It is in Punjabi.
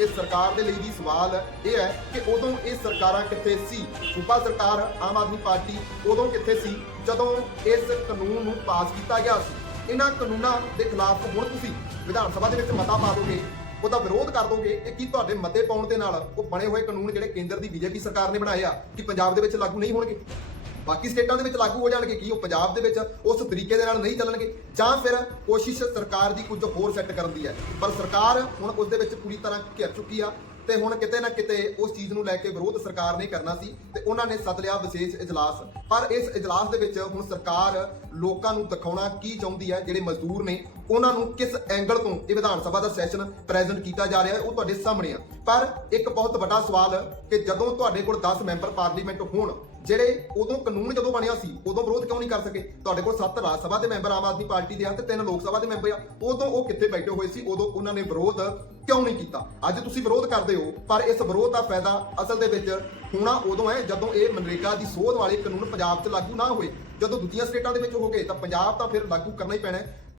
ਇਸ ਸਰਕਾਰ ਦੇ ਲਈ ਵੀ ਸਵਾਲ ਇਹ ਹੈ ਕਿ ਉਦੋਂ ਇਹ ਸਰਕਾਰਾਂ ਕਿੱਥੇ ਸੀ? ਸੂਬਾ ਸਰਕਾਰ, ਆਮ ਆਦਮੀ ਪਾਰਟੀ ਉਦੋਂ ਕਿੱਥੇ ਸੀ? ਜਦੋਂ ਇਸ ਕਾਨੂੰਨ ਨੂੰ ਪਾਸ ਕੀਤਾ ਗਿਆ ਸੀ। ਇਹਨਾਂ ਕਾਨੂੰਨਾਂ ਦੇ ਖਿਲਾਫ ਹੁਣ ਤੁਸੀਂ ਵਿਧਾਨ ਸਭਾ ਦੇ ਵਿੱਚ ਮਤਾ ਪਾ ਦੋਗੇ, ਉਹਦਾ ਵਿਰੋਧ ਕਰ ਦੋਗੇ, ਇਹ ਕੀ ਤੁਹਾਡੇ ਮਤੇ ਪਾਉਣ ਦੇ ਨਾਲ ਉਹ ਬਣੇ ਹੋਏ ਕਾਨੂੰਨ ਜਿਹੜੇ ਕੇਂਦਰ ਦੀ ਬੀਜੇਪੀ ਸਰਕਾਰ ਨੇ ਬਣਾਏ ਆ, ਕਿ ਪੰਜਾਬ ਦੇ ਵਿੱਚ ਲਾਗੂ ਨਹੀਂ ਹੋਣਗੇ? ਬਾਕੀ ਸਟੇਟਾਂ ਦੇ ਵਿੱਚ ਲਾਗੂ ਹੋ ਜਾਣਗੇ ਕੀ ਉਹ ਪੰਜਾਬ ਦੇ ਵਿੱਚ ਉਸ ਤਰੀਕੇ ਦੇ ਨਾਲ ਨਹੀਂ ਚੱਲਣਗੇ ਜਾਂ ਫਿਰ ਕੋਸ਼ਿਸ਼ ਸਰਕਾਰ ਦੀ ਕੁਝ ਹੋਰ ਸੈੱਟ ਕਰਨ ਦੀ ਹੈ। ਪਰ ਸਰਕਾਰ ਹੁਣ ਉਸ ਦੇ ਵਿੱਚ ਪੂਰੀ ਤਰ੍ਹਾਂ ਘਿਰ ਚੁੱਕੀ ਆ। ਤੇ ਹੁਣ ਕਿਤੇ ਨਾ ਕਿਤੇ ਉਸ ਚੀਜ਼ ਨੂੰ ਲੈ ਕੇ ਵਿਰੋਧ ਸਰਕਾਰ ਨੇ ਕਰਨਾ ਸੀ ਤੇ ਉਹਨਾਂ ਨੇ ਸੱਦ ਲਿਆ ਵਿਸ਼ੇਸ਼ ਇਜਲਾਸ। ਪਰ ਇਸ ਇਜਲਾਸ ਦੇ ਵਿੱਚ ਹੁਣ ਸਰਕਾਰ ਲੋਕਾਂ ਨੂੰ ਦਿਖਾਉਣਾ ਕੀ ਚਾਹੁੰਦੀ ਹੈ, ਜਿਹੜੇ ਮਜ਼ਦੂਰ ਨੇ, ਉਹਨਾਂ ਨੂੰ ਕਿਸ ਐਂਗਲ ਤੋਂ ਇਹ ਵਿਧਾਨ ਸਭਾ ਦਾ ਸੈਸ਼ਨ ਪ੍ਰੈਜ਼ੈਂਟ ਕੀਤਾ ਜਾ ਰਿਹਾ ਹੈ, ਉਹ ਤੁਹਾਡੇ ਸਾਹਮਣੇ ਆ। ਪਰ ਇੱਕ ਬਹੁਤ ਵੱਡਾ ਸਵਾਲ ਕਿ ਜਦੋਂ ਤੁਹਾਡੇ ਕੋਲ 10 ਮੈਂਬਰ ਪਾਰਲੀਮੈਂਟ ਹੋਣ, ਜਿਹੜੇ ਉਦੋਂ ਕਾਨੂੰਨ ਜਦੋਂ ਬਣਿਆ ਸੀ, ਉਦੋਂ ਵਿਰੋਧ ਕਿਉਂ ਨਹੀਂ ਕਰ ਸਕੇ? ਤੁਹਾਡੇ ਕੋਲ 7 ਰਾਜ ਸਭਾ ਦੇ ਮੈਂਬਰ ਆਮ ਆਦਮੀ ਪਾਰਟੀ ਦੇ ਆ ਤੇ 3 ਲੋਕ ਸਭਾ ਦੇ ਮੈਂਬਰ ਆ, ਉਦੋਂ ਉਹ ਕਿੱਥੇ ਬੈਠੇ ਹੋਏ ਸੀ? ਉਦੋਂ ਉਹਨਾਂ ਨੇ ਵਿਰੋਧ ਕਿਉਂ ਨਹੀਂ ਕੀਤਾ? ਅੱਜ ਤੁਸੀਂ ਵਿਰੋਧ ਕਰਦੇ ਹੋ, ਪਰ ਇਸ ਵਿਰੋਧ ਦਾ ਫਾਇਦਾ ਅਸਲ ਦੇ ਵਿੱਚ ਹੋਣਾ ਉਦੋਂ ਹੈ ਜਦੋਂ ਇਹ ਮਨਰੇਗਾ ਦੀ ਸੋਧ ਵਾਲੇ ਕਾਨੂੰਨ ਪੰਜਾਬ 'ਚ ਲਾਗੂ ਨਾ ਹੋਏ। ਜਦੋਂ ਦੂਜੀਆਂ ਸਟੇਟਾਂ ਦੇ ਵਿੱਚ ਹੋ ਗਏ, ਤਾਂ ਪੰਜਾਬ ਤਾਂ ਫਿਰ ਲਾਗੂ ਕਰਨਾ ਹੀ ਪੈਣਾ